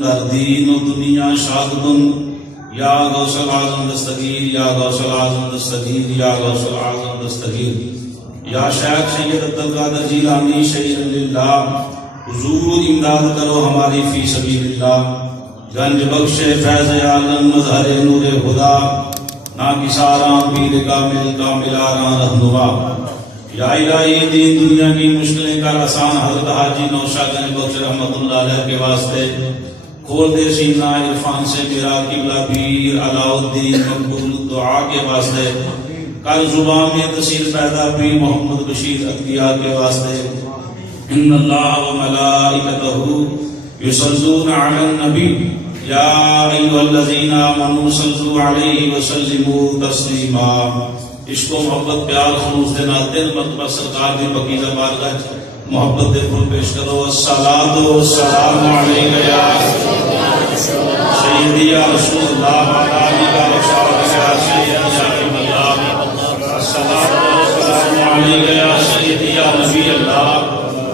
در دین و دنیا شاگردن یا غوث العظم دستگیر یا غوث العظم دستگیر یا غوث العظم دستگیر یا شیخ سید عبدالقادر جیلانی شہید للہ حضور امداد کرو ہماری فی سبیل اللہ گنج بخش فیض عالم مظہر نور خدا نا کساراں پیر کامل کاملاراں رہنما یا الہی دین دنیا کی مشکلیں کر آسان حضرت حاجی نوشاد گنج بخش رحمت اللہ علیہ کے واسطے کھول دے سینہ عرفان سے میرا قبلہ پیر علاء الدین مقبول دعا کے واسطے کل زبان میں تسیر پیدا پیر محمد بشیر عطیہ کے واسطے ان اللہ و ملائکتہ یصلون علی النبی یا ایھا الذین آمنوا صلوا علیہ وسلموا تسلیما عشق و محبت پیار خلوص دے ناطے مرتبہ سرکار دی پاکیزہ بارگاہ محبت دے پھول پیش کرو الصلاۃ والسلام علیک یا سیدی یا رسول اللہ وعلی آلہ وصحبہ یا سیدی یا حبیب اللہ الصلاۃ والسلام علیک یا سیدی یا نبی اللہ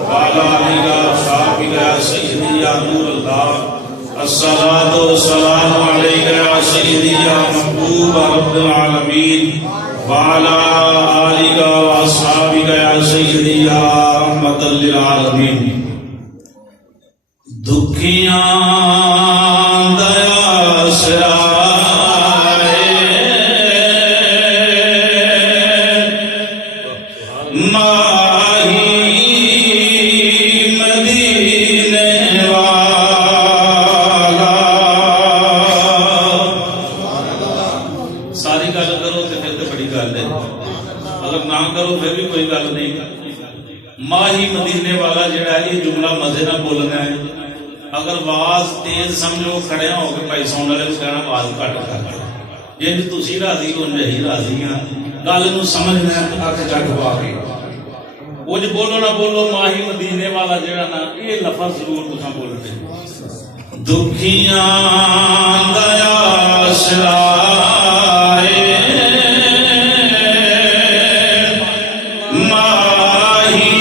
وعلی آلہ وصحبہ یا سیدی یا نور اللہ الصلاۃ والسلام علیک یا سیدی یا محبوب رب العالمین وعلی آلہ وصحبہ یا سیدی یا رحمت للعالمین دکھیاں دیا سرائے ماہی مدینے والا ساری گل کرو تو پھر تو بڑی گل ہے اگر نہ کرو پھر بھی کوئی گل نہیں ماہی مدینے والا جڑا ہے یہ جملہ مزے نہ بولنا ہے اگر آواز تیز سمجھو کھڑے ہو کے بھائی سون والے کو کہنا آواز گھٹ کر جی تھی راضی ہو نہیں راضی ہاں گل نو سمجھنا ہے اک جگ پا کے کچھ بولو نہ بولو ماہی مدینے والا جڑا نا یہ لفظ ضرور تساں بولتے دکھیاں دیا سرائے ماہی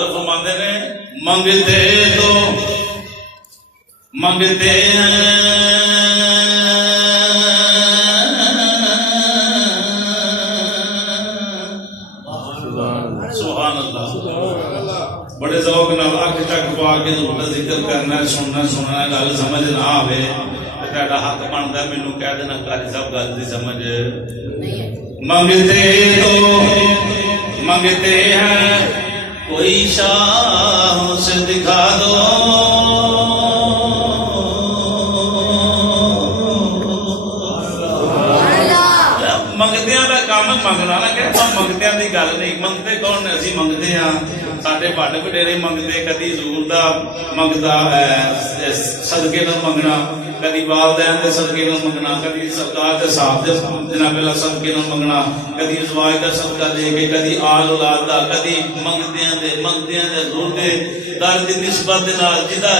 حضرت فرماتے ہیں منگتے تو منگتے ہیں سبحان اللہ بڑے ذوق نال اکھ چک پا کے ذکر کرنا سننا گل سمجھ نہ آوے تہاڈا حق بندا مینوں کہہ دینا قاری صاحب گل دی سمجھ منگتے تو منگتے ہیں کوئی شاہ سے دکھا دو منگدیاں دا کام منگنا نہ کہ منگدیاں دی گل نہیں منگتے کون نے اسی منگتے ہاں ساڈے بڑے وڈیرے منگتے کدی حضور دا منگدا صدقے نال منگنا کدی والدین دے صدقے نال منگنا کدی سرکار دے صاحب دے جناب اللہ صدقے نال منگنا کدی ازواج دا صدقہ دے کے کدی آل اولاد دا کدی منگدیاں دے حضور دے در دی نسبت دے نال جدا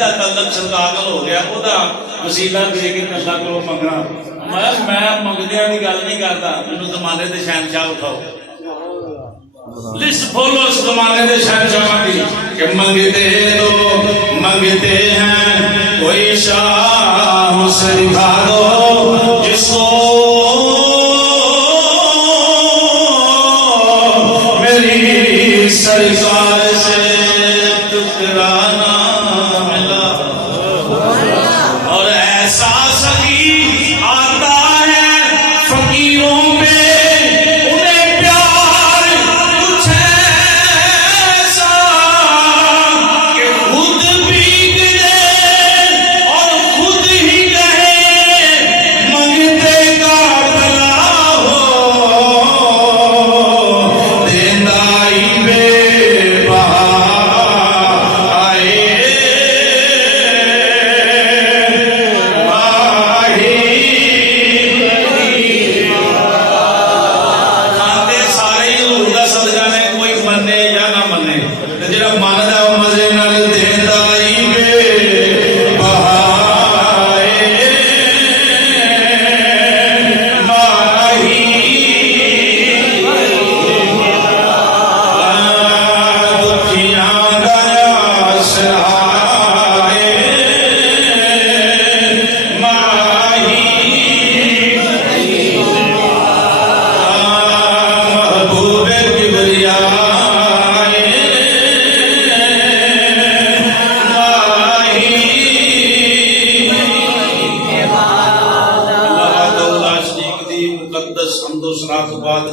تعلق سرکار نال ہو گیا او دا وسیلہ دے کے اللہ کولوں منگنا میں منگدیاں دی گل نہیں کردا مینوں زمانے دے شہنشاہ اٹھاؤ لسٹ بولو اس زمانے دے شہنشاہ دی کہ منگتے تو منگتے ہیں کوئی شاہ سے دکھا دو جس کو میری سرکار سے ٹکرانا ملا اور ایسا سخی آتا ہے فقیروں پہ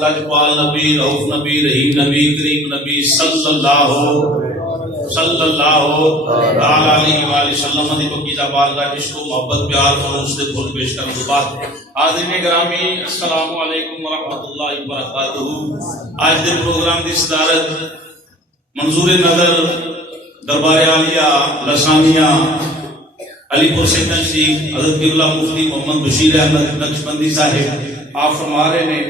لاجپال نبی رؤوف نبی رحیم نبی کریم نبی صلی اللہ علیہ وآلہ وسلم دی پاکیزہ بارگاہ عشق و محبت پیار خلوص دے پھول پیش کرنے کے بعد حاضرین گرامی السلام علیکم ورحمۃ اللہ وبرکاتہ. آج دے پروگرام دی صدارت منظور نظر دربار عالیہ لسانیہ علی پور سے تشریف حضرت قبلہ مفتی محمد بشیر احمد نقشبندی صاحب آپ فرما رہے ہیں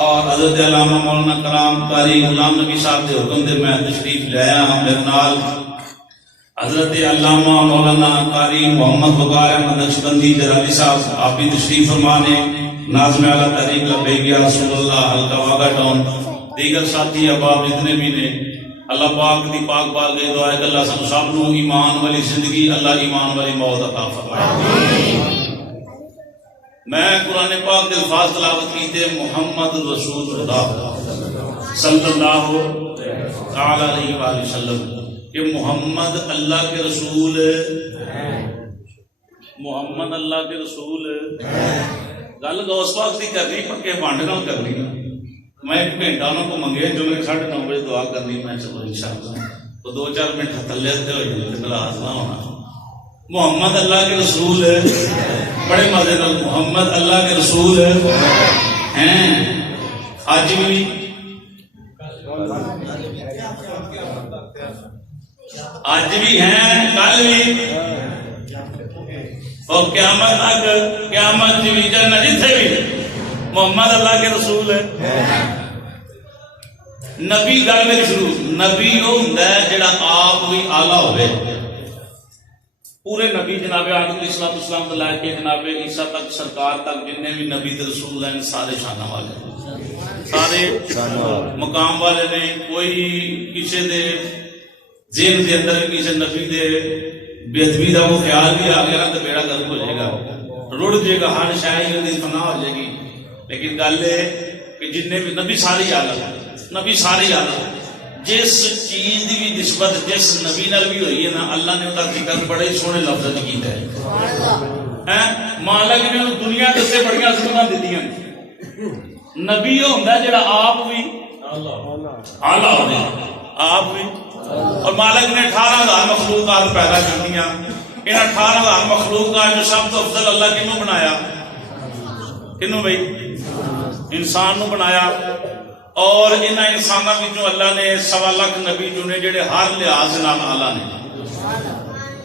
اور حضرت علامہ مولانا کرام قاری غلام نبی صاحب کے حکم دے میں تشریف لے آیا ہوں. میرے نال حضرت علامہ مولانا قاری محمد بغار احمد نقشبندی جلالی صاحب آپ بھی تشریف فرما نے ناظم اعلیٰ تحریک لبیک یا رسول اللہ حلقہ واگا ٹاؤن دیگر ساتھی احباب جتنے بھی نے اللہ پاک دی پاک بارگاہ دعا ہے کہ اللہ سب نو ایمان والی زندگی اللہ ایمان والی موت عطا فرمائے. میں قرآن پاک کے الفاظ تلاوت کیتے محمد رسول خدا صلی اللہ تعالی علیہ وآلہ وسلم کہ محمد اللہ کے رسول محمد اللہ کے رسول گل غوث پاک دی کرنی پکے بانڈ نال کرنی. میں ایک گھنٹہ انہوں کو منگے جو میں 9:30 بجے دعا کرنی میں چلو انشاءاللہ تو 2-4 منٹ تھلے ہوتے ہوئے کلاس نہ ہونا. محمد اللہ کے رسول بڑے مزے کا محمد اللہ کے رسول ہیں آج بھی ہیں کل بھی اور قیامت تک قیامت بھی جنت جتھے بھی محمد اللہ کے رسول ہے. نبی گل میری شروع نبی وہ ہوندا ہے جڑا آپ بھی آلہ ہوئے پورے نبی جناب آدم علیہ السلام تو لے کے جناب عیسیٰ تک سرکار تک جننے بھی نبی تے رسول ہیں سارے شانہ والے سارے مقام والے نے. کوئی کسی دے ذہن دے اندر کسی نبی دے بے ادبی کا وہ خیال بھی آ گیا تو بیڑا گرک ہو جائے گا, رڑ جائے گا, ہر شاید دی فنا ہو جائے گی. لیکن گل ہے کہ جن بھی نبی ساری عالم, نبی ساری عالم, جس چیز کی بھی نسبت جس نبی نال بھی ہوئی ہے نا, اللہ نے وہ ذکر بڑے سونے لفظ کیتا ہے. مالک نے دنیا کے اتنے بڑی عظمتاں دیتی ہیں. نبی وہ ہوندا جڑا آپ بھی آلہ ہوے, آپ بھی. اور مالک نے 18,000 مخلوقات پیدا کر دیا. ان 18,000 مخلوقات جو سب تو افضل اللہ کنوں بنایا, کنوں بھائی انسان نو بنایا. اور ان انسانوں وچوں اللہ نے 1.25 لاکھ نبی چنے جڑے ہر لحاظ نال اعلیٰ نے.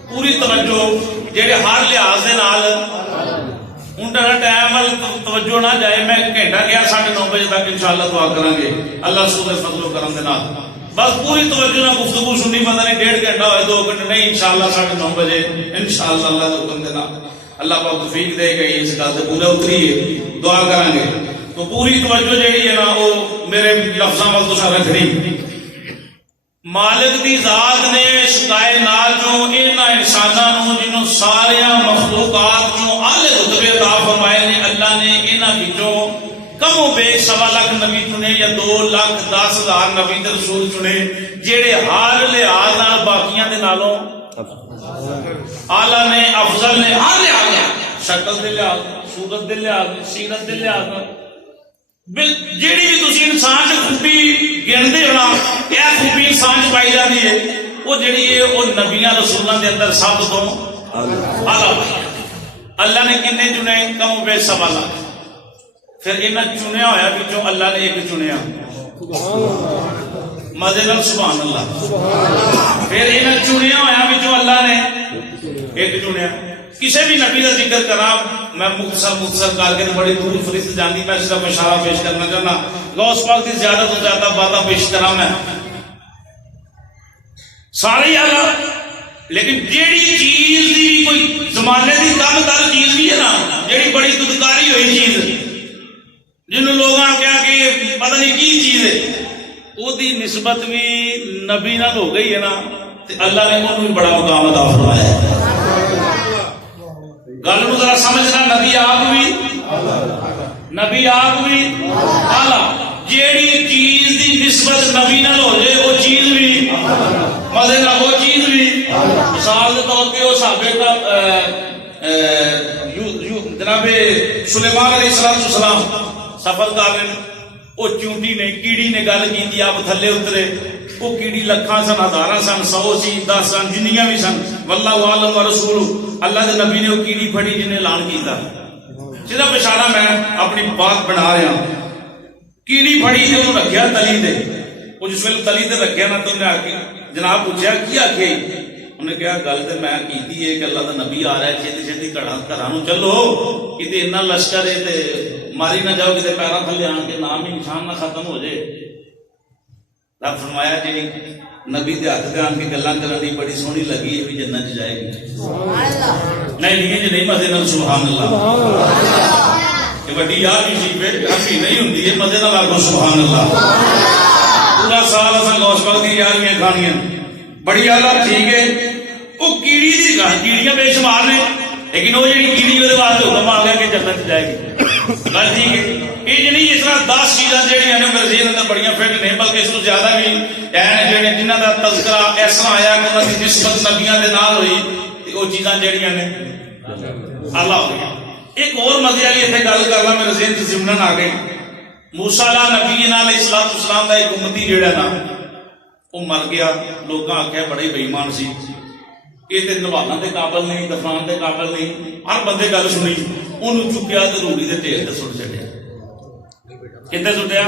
پوری توجہ جڑے ہر لحاظ نال ہوں ٹائم توجہ نہ جائے. میں گھنٹہ گیا 9:30 بجے تک انشاءاللہ دعا کریں گے اللہ سونے فضل و کرم دے نال. بس پوری توجہ نہ گفتگو سننی, پتہ نہیں 1.5 گھنٹہ ہوئے 2 گھنٹے نہیں, انشاءاللہ 9:30 بجے انشاءاللہ اللہ کے حکم دے نال اللہ پاک توفیق دے گا. اس گل سے پورا اتریے دعا کریں گے. تو پوری توجہ جہی ہے نا وہ میرے لفظاں وال تساں رکھنی. مالک دی ذات نے کائنات جو انہاں انساناں نو جنوں سارے مخلوقات جو اعلی رتبے عطا فرمائے نے, اللہ نے انہاں وچوں کم و بیش 1.25 لاکھ نبی چنے یا 2,10,000 نبی تے رسول چنے جڑے ہر لحاظ نال باقیاں دے نالوں اعلی نے, افضل نے, ہر لحاظ شکل دے لحاظ, صورت دے لحاظ, سیرت دے لحاظ. جیڑی بھی تسی انسان چ خوبی گنتے ہو نا, یہ خوبی انسان چ پائی جاتی ہے, وہ جیڑی ہے وہ نبیاں رسولاں دے اندر سب تو اعلیٰ. اللہ نے کنے چنے, کم و بیش 1.25 لاکھ. پھر انہاں چنیا ہویا وچوں اللہ نے ایک چنیا, مزے نال سبحان اللہ. پھر انہاں چنیا ہویا وچوں اللہ نے ایک چنیا. کسی بھی نبی کا ذکر کرا میں مختصر کر کے بڑی دور فریست جاندی, میں صرف اشارہ پیش کرنا چاہنا. غوث پاک کی زیادہ تو زیادہ باتیں پیش کرا میں سارے آلہ. لیکن جیڑی چیز دی کوئی زمانے کی کم تر چیز بھی ہے نا, جیڑی بڑی دودکاری ہوئی چیز جنہوں لوگ کیا کہ پتہ نہیں کی چیز ہے, وہ دی نسبت بھی نبی نال ہو گئی ہے نا, اللہ نے انہوں بھی بڑا مقام عطا فرمایا ہے. گل نو ذرا سمجھنا, نبی آپ بھی اعلیٰ. جیڑی چیز دی نسبت نبی نال ہو جائے وہ چیز بھی مزے نال, وہ چیز بھی. مثال کے طور پہ وہ صحابہ کا جناب سلیمان علیہ السلام سفر کر رہے, وہ چونٹی نے کیڑی نے گل کی, آپ تھلے اترے, وہ کیڑی لکھاں سن, ہزاراں سن, 100 سی, 10 سن, جنیاں بھی سن. واللہ عالم و رسول, اللہ کے نبی نے وہ کیڑی پھڑی جنہیں اعلان کیتا. صرف اشارہ میں اپنی بات بنا رہا ہوں. کیڑی پھڑی تے انہوں رکھیا تلی تے, وہ جس ویلے تلی تے رکھیا نا تو انہیں آکے جناب پوچھا کی آکھے, انہیں کہا گل تے میں کیتی ہے کہ اللہ کا نبی آ رہا ہے, چھتی چھتی گھراں نو چلو کتے اتنا لشکر ہے تے ماری نہ جاؤ, کتے پیراں تھلے آن کے نام ہی نشان نہ ختم ہو جائے. رب فرمایا جی نبی دے ہاتھ تے آن کے گلاں کرنی بڑی سونی لگی ہے, بھی جنت جائے گی. نہیں نہیں مزے نال سبحان اللہ. یہ بڑی یار بھی سی پہ کافی نہیں ہوندی ہے, مزے نال آکھو سبحان اللہ. پورا سال اساں غوث پاک دی یاریاں کھانیاں بڑی اعلیٰ. ٹھیک ہے, وہ کیڑی دی کیڑیاں بے شمار نے, لیکن وہ جڑی کیڑی وہ واسطے حکم آ گیا کہ جنت جائے گی. گل ٹھیک ہے. یہ نہیں اس طرح 10 چیزاں جہاں میرے ذہن اندر بڑی فٹ نے, بلکہ اس کو زیادہ بھی ہیں جنہوں کا تذکرہ اس طرح آیا کہ انہوں کی نسبت نبیاں دے نال ہوئی, وہ چیزاں جہاں نے اعلیٰ ہو گئی. ایک اور مزے والی اتنے گل کرنا میرے ذہن سے ضمن آ گئی. موسیٰ علیہ السلام کا ایک امتی جہا نا وہ مر گیا, لوگ آخیا بڑے بےمان سی, یہ تو نبھانے کے قابل نہیں, دفنان کے قابل نہیں. ہر بندے گل سنی, انہوں چکیا تو روڑی کے ٹھیر سے سٹ چڑیا. کتنے سٹیا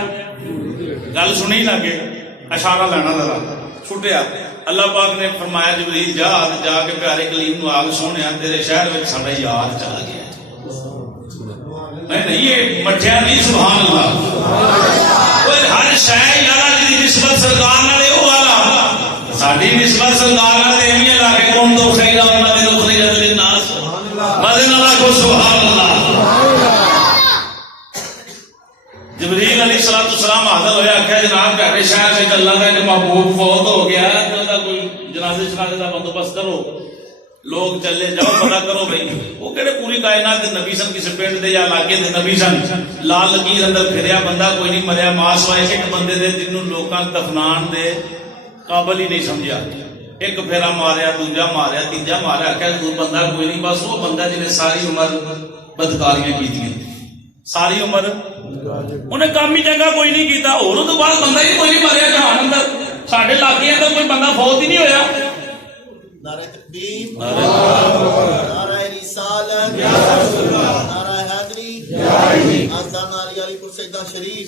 گل سنی نہ کہ اشارہ لینا ذرا سٹیا. اللہ پاک نے فرمایا جبریل جا کے پیارے کلیم نو آگ سونے تیرے شہر میں سارا یار چلا گیا. نہیں یہ مٹھیا نہیں, سبحان اللہ. ہر شہر یار جی نسبت سرکار نال وہ والا, ساری نسبت سرکار نال ایویں لا کے کون تو خیرا انہاں دے اخری جل الناس مزے نال آکھو سبحان اللہ. جبریل علیہ السلام بڑے شہر سے اللہ کا کہ محبوب فوت ہو گیا ہے تو کوئی جنازے شنازے کا بندوبست کرو، لوگ چلے جاؤ پتا کرو بھائی وہ کہڑے پوری کائنات دے نبی سن، کسی پنڈ دے یا علاقے دے نبی سن، لال لکیر اندر پھریا بندہ کوئی نہیں مریا ماس وائے ایک بندے دے جنوں لوکاں دفنان دے قابل ہی نہیں سمجھا، ایک پھیرا ماریا دوجا ماریا تیجا ماریا کہ بندہ کوئی نہیں، بس وہ بندہ جنہیں ساری عمر بدکاریاں کیتیاں، ساری عمر انہیں کام ہی چنگا کوئی نہیں کیتا، اور تو بعد بندہ ہی کوئی نہیں مریا جہان اندر، ساڈے علاقے اندر کوئی بندہ فوت ہی نہیں ہویا۔ نعرہ تکبیر، نعرہ رسالت، نعرہ حیدری، آستانہ علی علی پور سیدہ شریف،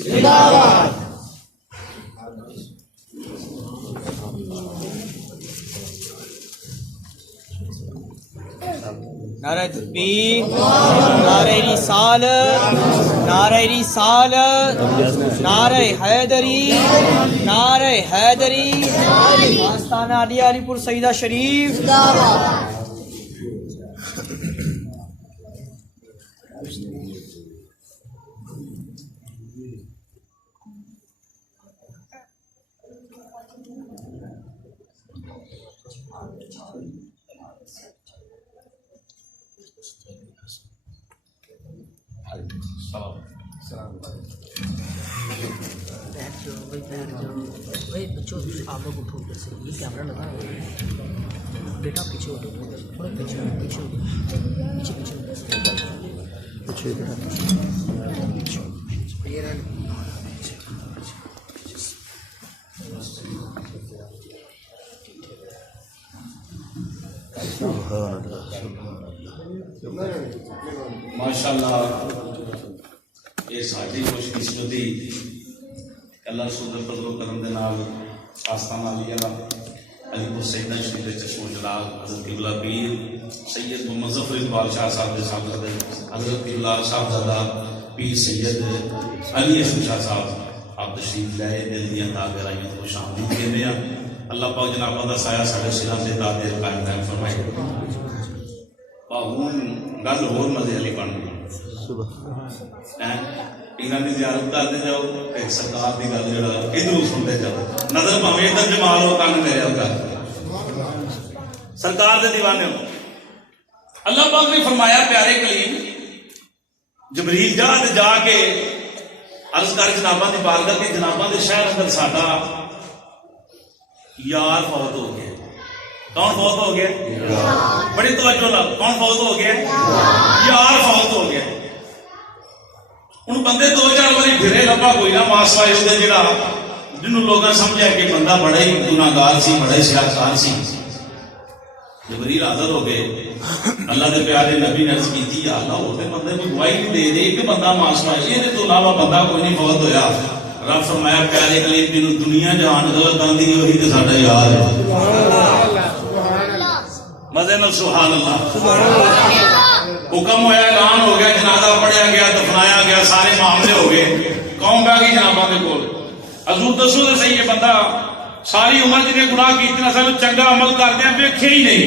نعرہ تکبیر، نعرہ رسالت، نعرہ رسالت، نعرہ حیدری، نعرہ حیدری، آستانہ علی علی پور سیدہ شریف۔ آپ لوگ اٹھو ادھر سے، یہ کیمرہ لگا ہے بیٹا، پیچھے اٹھو تھوڑا پیچھے پیچھے پیچھے پیچھے ماشاء اللہ یہ ساری خوش قسمتی اللہ رسول دے فضل و کرم دے نال آستانہ علی پور سیدہ شریف دے چشم و جلال حضرت قبلہ پیر سید محمد ظفر اقبال شاہ صاحب دے صاحبزادے حضرت قبلہ صاحبزادہ پیر سید علی اشرف شاہ صاحب آپ تشریف لائے، دل دیاں تابع رائیاں تو خوش آمدید کہندے ہیں۔ اللہ پاک جناباں دا سایہ ساڈے سراں تے تا دیر قائم دائم فرمائے۔ ہوں گل ہور مزے والی بن گئی، پیران کی زیارت کرتے جاؤ، ایک سرکار کی گل جا ادھر سنتے جاؤ، نظر پاوے ادھر جمال ہو کن میرے کر سرکار دے دیوانے ہو۔ اللہ پاک نے فرمایا پیارے کلیم جبریل جا کے عرض کر جناباں دی بارگاہ کے جناباں دے شہر اندر ساڈا یار فوت ہو گیا۔ کون فوت ہو گیا؟ بڑی توجہ نال، کون فوت ہو گیا؟ یار فوت ہو گیا۔ ہوں بندے دو چار باری پھرے لبا کوئی نہ ماس وائے ہوتے جڑا جنہوں لوگاں سمجھا کہ بندہ بڑا ہی گناہگار سی، بڑا ہی سیاکار سی۔ جبریل حاضر ہو گئے، اللہ دے پیارے نبی نے عرض کی یا اللہ ہوتے بندے کو گواہی نہیں دے دے کہ بندہ ماس وائے، یہ تو علاوہ بندہ کوئی نہیں فوت ہویا۔ رب فرمایا پیارے کلیم جنہوں دنیا جہان غلط آندی وہی تو ساڈا یار ہے۔ مزے نال سبحان اللہ۔ حکم ہوا، اعلان ہو گیا، جنازہ پڑھیا گیا، دفنایا گیا، سارے معاملے ہو گئے، قوم بہ گئی جناباں دے کول۔ حضور دسو تے صحیح، یہ بندہ ساری عمر جنہیں گناہ کیتے نہ سانو چنگا عمل کردے ویکھے ہی نہیں،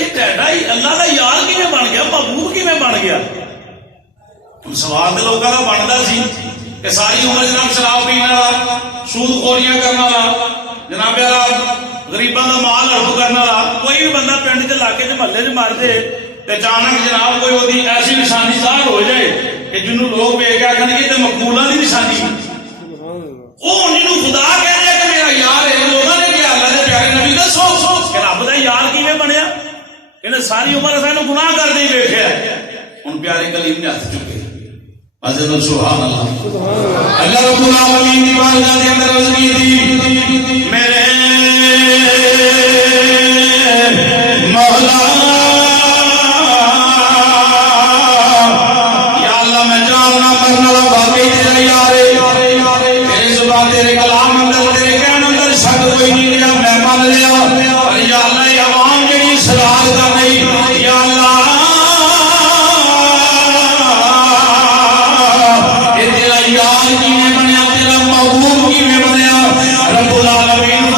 یہ ٹیڈا ہی اللہ دا یار کیویں بن گیا، محبوب کیویں بن گیا؟ سوال تے لوکاں دا بندا سی کہ ساری عمر جناب شراب پینے والا، سود خوریاں کرنے والا، جناب غریباں دا مال ہڑپ کرنے والا، کوئی بھی بندہ پنڈ چ علاقے چ محلے چ مر دے تے اچانک جناب کوئی وہی ایسی نشانی ظاہر ہو جائے کہ جنوں لوگ ویکھ کے آکھن گے تے مقبولاں دی نشانی، وہ انہوں خدا کہہ دیا کہ میرا یار ہے۔ لوگوں نے کیا اللہ دے پیارے نبی دسو کہ رب دا یار کیویں بنیا؟ انہیں ساری عمر سانو گناہ کردے ہی ویکھیا ہے۔ ہن پیارے کلیم نے ہاتھ چکے، حضرت سبحان اللہ، اللہ رب العالمین دی بارگاہ دے اندر عرض کیتی میرے مولا یا اللہ میں جاننا مرنا واقعی تیرا یار ہے، تیرے زبان تیرے کلام اندر تیرے کہنے اندر شک کوئی نہیں لیا، میں مان لیا، اور یا اللہ یہ عوام جڑی سراغ دا نہیں، یا اللہ یار کیویں بنیا، تیرا محبوب کیویں بنیا؟ رب العالمین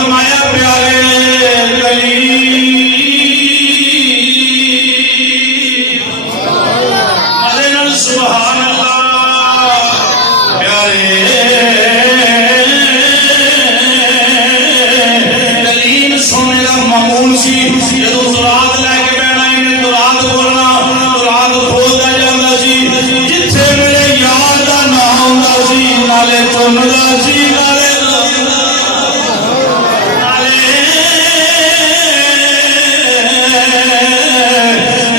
معمول سی جدو تراد لے کے بہنا انہیں تراد بولنا تراد کھولتا جاتا سی جتھے میرے یار دا نام ہوندا سی نالے چمدا سی نالے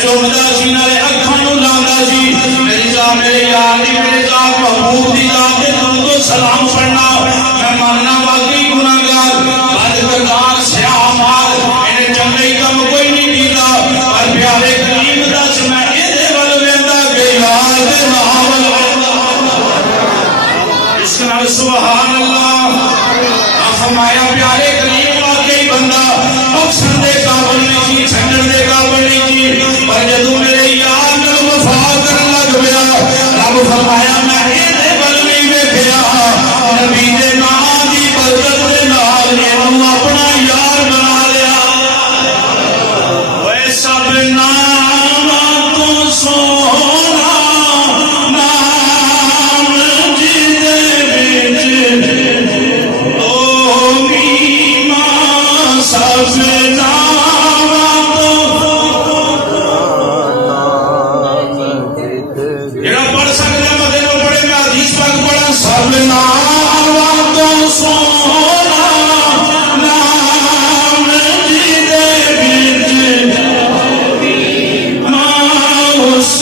چمدا سی نالے اکھاں نوں لاندا سی میری ذات میرے یار دی میرے ذات محبوب دی ذات تے تم کو سلام پڑھنا میں ماننا واقعی گناہگار بد کردار سیاہ مال انہیں چنگے کم کوئی نہیں کیتا پر پیارے کریم دس میں ایدے ول ویندا کہ یار دے نام اس نال سبحان اللہ فرمایا پیارے کریم واقعی بندہ بخشن دے قابل نہیں سی چھڈن دے قابل نہیں سی پر جدوں میرے یار نال وفا کرن لگ پیا رب فرمایا میں ایدے ول نہیں ویکھیا نبی دے نام دی برکت دے نال اینوں اپنا یار بنا لیا اوے سب نام تو سونا نام جی دے وچ او میاں سب نام جڑا پڑھ سکدا مدے نو پڑھے میں حدیث پاک پڑھا سب نام تو سونا نام جی دے وچ ماں اس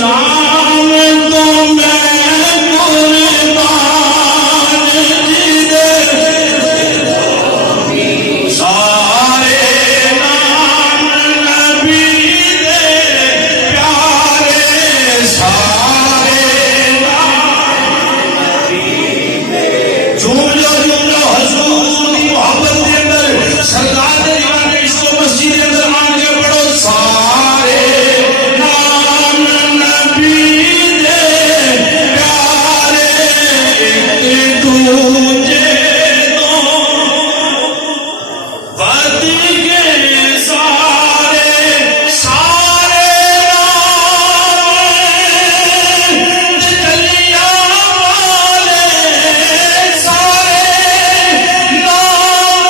نام تو میں قربان جی دے سارے نام نبی دے پیارے سارے جملہ حضور دی محبت دے اندر سرکار دے دیوانے عشق و مسجد دے اندر آن کے پڑھو سارے نام نبی دے پیارے ایک دوجے تو بد کے سارے سارے نام چلیا والے سارے نام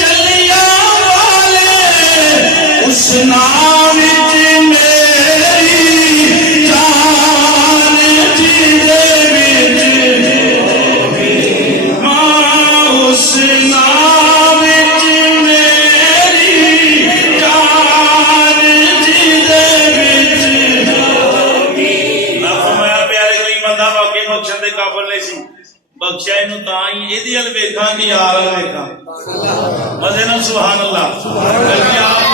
چلیا والے اس نام وچ میری جان جی دے وچ ماں اس نام وچ میری جان جی دے وچ میں فرمایا پیارے کوئی بندہ واقعی بخشن دے قابل نہیں سی بخشیا اینوں تاں ہی ایدی ال ویکھاں کہ یار ال ویکھاں مزے نال سبحان اللہ نبی آپ بھی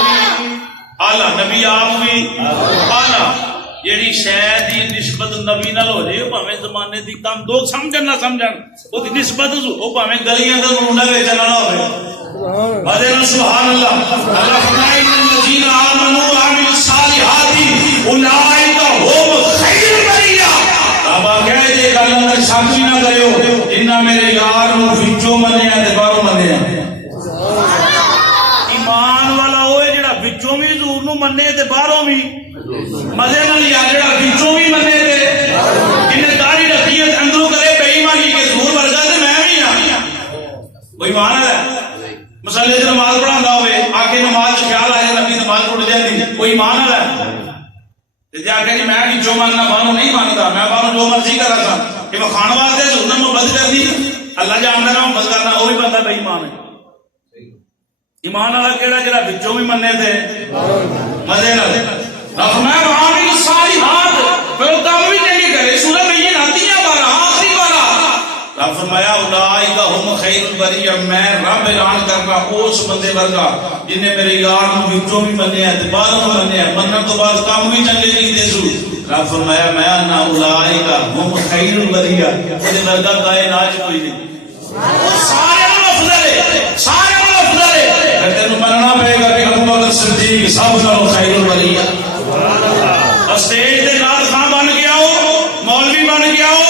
اعلیٰ نبی آپ بھی اعلیٰ جیڑی شے دی نسبت نبی نال ہو جائے بھاویں زمانے دی کم لوگ سمجھن نہ سمجھن او دی نسبت او بھاویں گلیاں دا منڈا ویچن والا ہوے مزے نال سبحان اللہ اللہ فرمائے ان الذین آمنوا وعملوا الصالحات اولئک هم خیر البریہ اب کہے جے گل اندر شک بھی نہ کریو جنہ میرے یار نو وچوں منیا تے باہروں منیا ایمان والا ہوئے جڑا وچوں بھی حضور نو منے تے باہروں بھی مزے نال یار جڑا وچوں بھی منے تے جنے داڑھی رکھی ہے اندروں کرے بے ایمانی کہ حضور ورگا تے میں بھی ہاں کوئی ایمان ہے مسلے تے نماز پڑھاندا ہوئے آکے نماز خیال آئے نبی نماز پڑھ جاندی کوئی ایمان ہے تے جا کے میں وچوں مننا باہروں نہیں مانتا میں باہروں جو مرضی کرا سا کہ میں کھان واسطے حضور نے محبت کرنی اللہ جاندا نہ محبت کرنا وہی بندہ بے ایمان ہے ایمان والا کیڑا جڑا وچوں بھی مننے تے مزے نال فرمایا وعامل الصالحات پھر کام بھی چنگے کرے سورہ بین آتی ہے بارہ آخری بارہ رب فرمایا اولئک هم خیر البریہ میں رب اعلان کرنا اس بندے ورگا جن نے میرے یار نو وچوں بھی منیا تے باہروں منیا منن تو بعد کام بھی چنگے کیتے سو رب فرمایا میں انا اولئک هم خیر البریہ تے ورگا کائنات کوئی نہیں سارے افضل ہے سارے افضل ہے تینوں مننا پڑے گا کہ ابو بکر صدیق سب نالوں خیر البریہ اسٹیج دے نال خان بن کے آؤ مولوی بن کے آؤ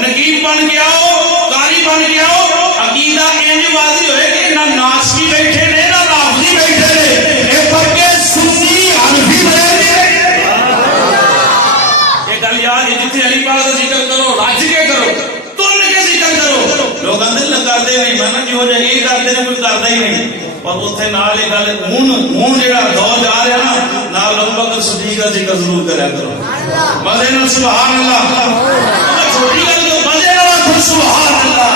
نقیب بن کے آؤ قاری بن کے آؤ عقیدہ انج واضح ہوئے کہ نہ ناسکی بیٹھے نے نہ لافظی بیٹھے نے اے پکے سنی حنفی بیٹھے یہ گل یاد ہے جتھے علی پاک دا ذکر کرو رج کے کرو تن کے ذکر کرو لوگ اندر لگاتے نہیں میں نہ کیوں جائے یہ کرتے ہیں کوئی کرتا ہی نہیں اور اتنے نال یہ گل ہوں جہاں دور جا رہا نا نال ابو بکر صدیق کا ذکر ضرور کریا کرو مزے نال سبحان اللہ چھوٹی گل تو مزے نال سبحان اللہ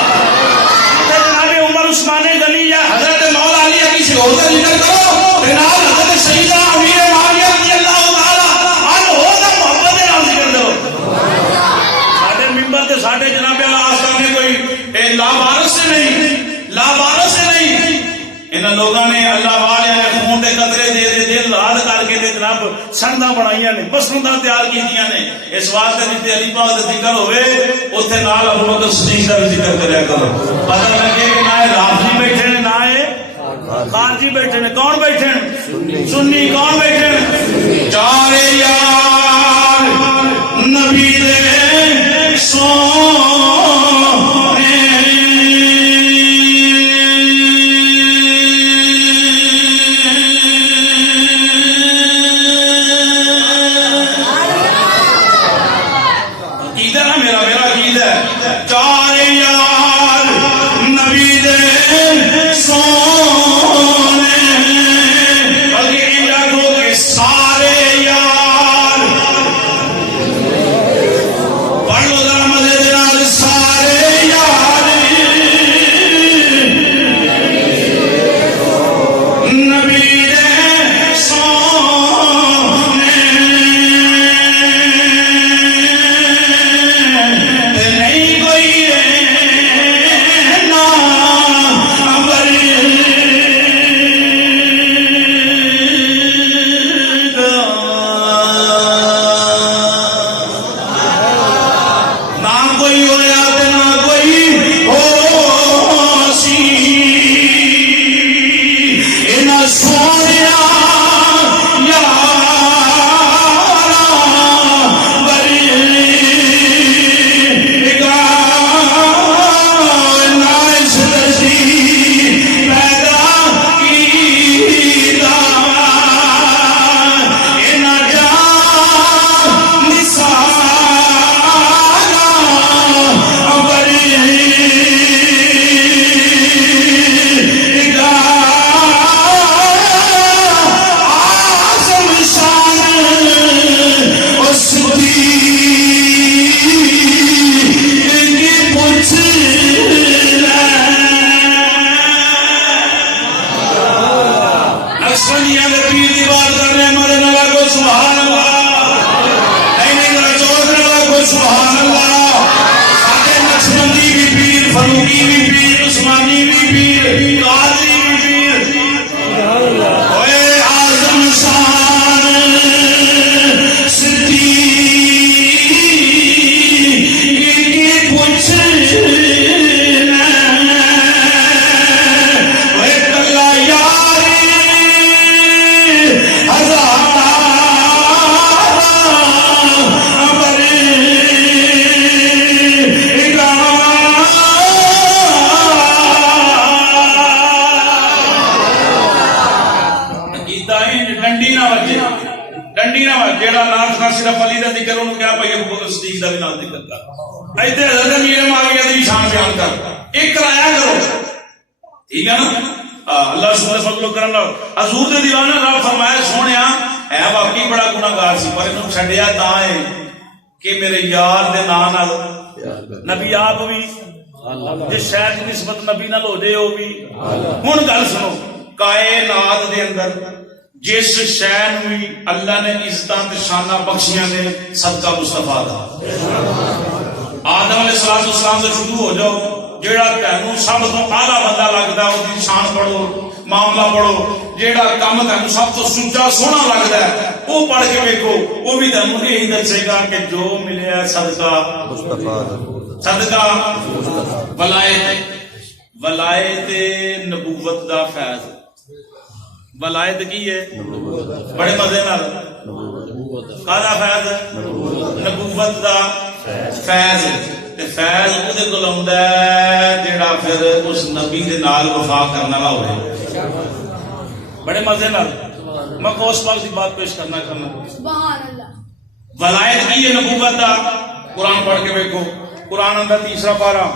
جناب عمر عثمان غنی یا حضرت مولا علی کسی اور کا ذکر کرو نال حضرت سیدنا امیر معاویہ رضی اللہ تعالی عنہ کا محبت دے نال ذکر کرو ساڈے منبر تے ساڈے جناب اعلی آستانے کوئی لاوارث سے نہیں لاوارث سے نہیں ان لوگوں نے اللہ والے نے خون دے قطرے دے دل رات کر کے جناب سندا بنائیاں نے مسندا تیار کیتیاں نے اس واسطے جتے علی پاک دا ذکر ہوئے اوتھے نال ابو بکر صدیق دا بھی ذکر کریا کرو پتہ لگے کہ نہ رافضی بیٹھے نے نہ خارجی بیٹھے نے کون بیٹھے ہیں سنی کون بیٹھے ہیں چارے یار نبی دے سونے نبی آپ بھی جس شہر کی نسبت نبی نال ہو جائے وہ بھی ہوں گل سنو کائنات دے اندر جس شہر بھی اللہ نے عزتاں تے شاناں بخشیاں نے صدقہ مصطفیٰ دا آدم علیہ السلام سے شروع ہو جاؤ جیڑا تینوں سب تو اعلیٰ بندہ لگتا ہے وہ شان پڑھو معاملہ پڑھو جیڑا کام تینوں سب تو سچا سونا لگتا ہے وہ پڑھ کے دیکھو وہ بھی تینوں یہی دسے گا کہ جو ملے صدقہ صدقہ ولایت نبوت دا فیض ولایت کی ہے بڑے مزے نال کادا فیض نبوت دا فیض تے فیض او دے کول ہوندا ہے جیڑا پھر اس نبی دے نال وفا کرن والا ہوئے بڑے مزے نال میں اس پاک دی بات پیش کرنا سبحان اللہ ولایت کی ہے نبوت دا قرآن پڑھ کے دیکھو قرآن اندر تیسرا پارہ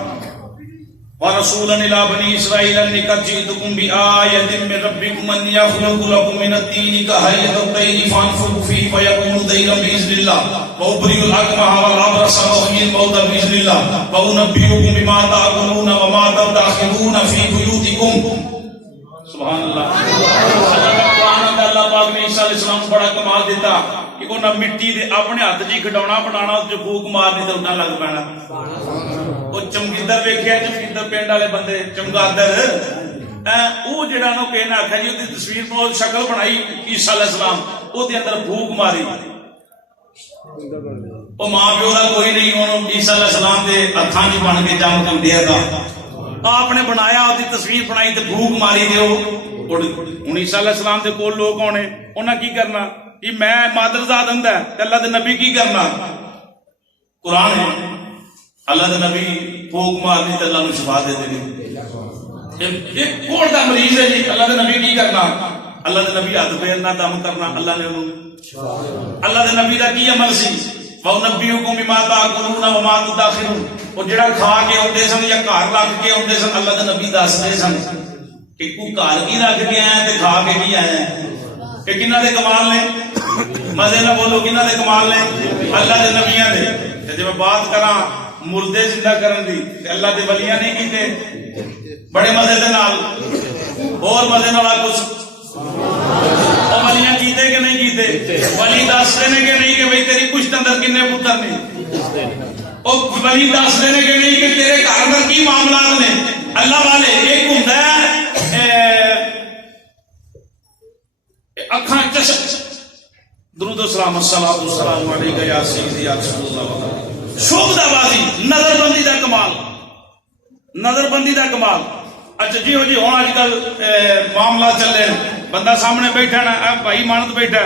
ورسولا إلى بني إسرائيل أني قد جئتكم بآية من ربكم أن يخلق لكم من الطين كهيئة الطير فأنفخوا فيه فيكون طيرا بإذن الله وأبرئ الأكمه والأبرص وأحيي الموتى بإذن الله وأنبئكم بما تأكلون وما تدخرون في بيوتكم. سبحان اللہ. اللہ پاک نے عیسیٰ علیہ السلام کو بڑا کمال دیتا کہ انہاں مٹی دے اپنے ہاتھ جی کھڈونا بنانا جو پھوک مارنی تے اٹھا لگ پینا. وہ چمگیدڑ ویکھیا چمگیدڑ پنڈ والے بندے چمگادڑ وہ جڑا نو کہنا آکھیا جی اودی تصویر بناؤ شکل بنائی عیسیٰ علیہ السلام او دے اندر پھوک ماری. او ماں پیو دا کوئی نہیں ہن عیسیٰ علیہ السلام دے ہتھاں وچ بن کے جم کم دیا تھا آپ نے بنایا اودی تصویر بنائی تے پھوک ماری دیو. ہن عیسیٰ علیہ السلام دے کول لوگ ہونے انہاں کی کرنا کہ میں مادرزاد ہوندا ہے تے اللہ دے نبی کی کرنا قرآن ہے اللہ دے نبی پھوک مارنی تے اللہ نو شفا دے دے. ایک کوڑ دا مریض ہے جی اللہ دے نبی کی کرنا اللہ دے نبی ہاتھ پھیرنا دم کرنا اللہ نے انہوں اللہ دے نبی دا کی عمل سی وَأُنَبِّئُكُم بِمَا تَأْكُلُونَ وَمَا تُدَخِرُونَ. اور جڑا کھا کے ہوندے سن یا گھر رکھ کے ہوندے سن اللہ دے نبی دسدے سن کہ کو گھر کی رکھ کے آیا تے کھا کے کی آیا کہ کنہاں دے کمال نے مزے نہ بولو کنہاں دے کمال نے اللہ دے نبیاں دے. تے جے میں بات کراں مردے زندہ کرن دی تے اللہ دے ولیاں نہیں کیتے بڑے مزے دے نال اور مزے نال کچھ او ولیاں کیتے کہ نہیں کیتے ولی دسدے نے کہ نہیں کہ بھئی تیری کشت اندر کنے پتر نے او ولی دسدے نے کہ نہیں کہ تیرے گھر اندر کی معاملات نے اللہ والے. ایک ہوندا ہے اکھاں چشم درود و سلام الصلاۃ والسلام علیک یا سیدی یا رسول اللہ شوبدہ بازی نظر بندی دا کمال نظر بندی دا کمال. اچھا جی ہو جی ہوں اج کل معاملہ چلے بندہ سامنے بیٹھا نا بھائی مانت بیٹھا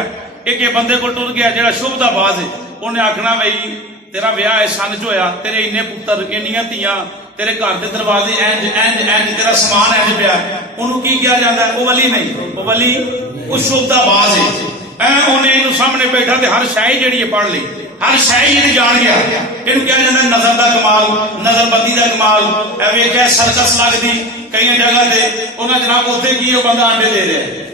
ایک بندے کو ٹر گیا جہاں شوبدہ باز ہے انہیں آخنا بھائی تیرا ویاہ ہے سن چ ہویا تیرے انے پتر انیاں تیاں تیرے گھر کے دروازے اینج اینج اینج تیرا سامان اینج پیا انہوں کی کیا جاتا ہے وہ ولی نہیں وہ ولی وہ شوبدہ باز ہے. انہیں انہوں سامنے بیٹھا تے ہر شاہی جڑی ہے پڑھ لی ہر شاہی جڑی جان گیا انہوں کیا جاتا ہے نظر دا کمال نظر بندی دا کمال. اے ویکھیا سرکس لگدی کئی جگہ تے انہاں جناب اوتھے کی وہ بندہ انڈے دے رہا ہے.